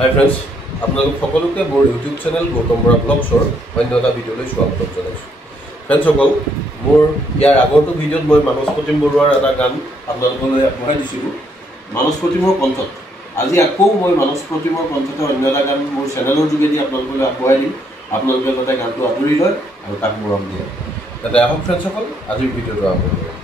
হাই friends, আপোনালোক সকলোকে মোৰ ইউটিউব চেনেল গৌতম বৰা ব্লগছৰ অন্য এটা ভিডিঅ'লৈ স্বাগতম জনাইছোঁ। ফ্ৰেণ্ডছসকল, মোৰ ইয়াৰ আগৰটো ভিডিঅ'ত মই মানস প্ৰতিম বৰুৱাৰ এটা গান আপোনালোকলৈ আগবঢ়াই দিছিলোঁ মানস প্ৰতিমৰ কণ্ঠত। আজি আকৌ মই মানস প্ৰতিমৰ কণ্ঠতে অন্য এটা গান মোৰ চেনেলৰ যোগেদি আপোনালোকলৈ আগবঢ়াই দিম। আপোনালোকে যাতে গানটো আদৰি লয় আৰু তাক মৰম দিয়ে। যাতে আহক ফ্ৰেণ্ডছসকল, আজিৰ ভিডিঅ'টো আৰম্ভ কৰোঁ।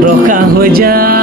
বৰষা হৈ যায়।